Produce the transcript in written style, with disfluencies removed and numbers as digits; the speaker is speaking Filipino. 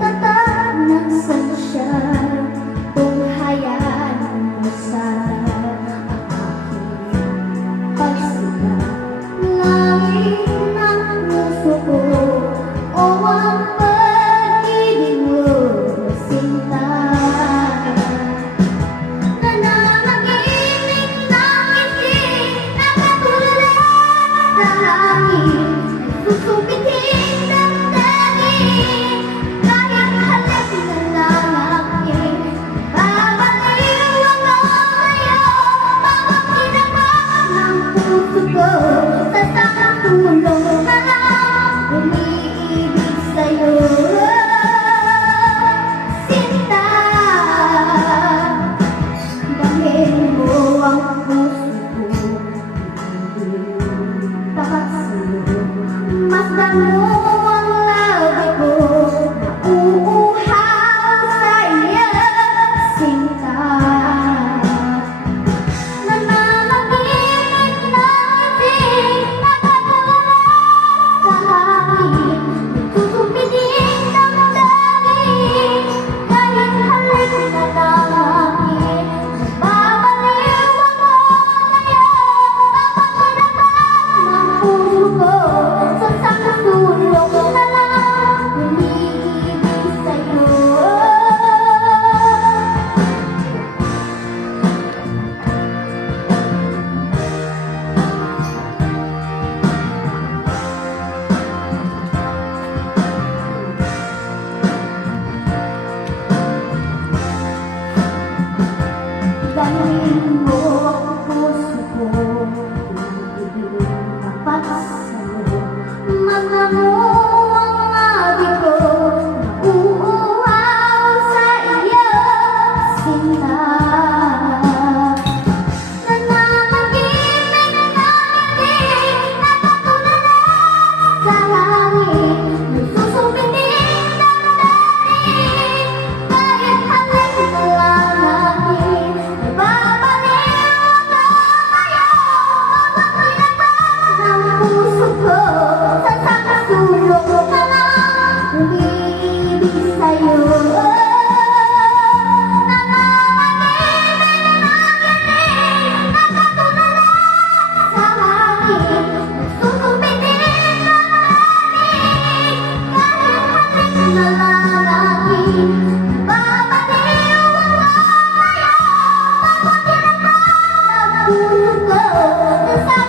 tatag ng sansya, tunghayan mo sa aking pagsika. Langit ng puso ko, o ang pag-ibig mo, sinta. Nananaginip ng isip na katulad sa hangin, nagsusubiting damdamin. Kahit halik na lang aking babaliw ako sa'yo. Bawat kinabang ng puso ko, sa sakatulong na lang umiibig sa'yo, sinta. Bangin mo ang puso ko, tapat sa'yo. Masdan mo ang labi ko, nauuhaw sa iyo, sinta. Nananaginip ng isip na katulad sa hangin, nagsusubiting damdamin. Kahit halik na lang aking babaliw ako sa'yo. Bawat kinabang ng puso ko, sa sakatulong na lang umiibig sa'yo. Dalhin mo ang puso ko, tapat sa'yo. Masdan mo ang labi ko, nauuhaw sa iyo, sinta. Nananaginip ng isip na katulad sa hangin, nagsusubiting damdamin. Kahit halik na lang aking babaliw ako sa'yo. Bawat kinabang ng puso ko, sa sakatulong na lang umiibig sa'yo. Nananaginip ng isip na katulad sa hangin, nagsusubiting damdamin. Kahit halik na lang aking babaliw ako sa'yo. Bawat kinabang ng puso ko, sa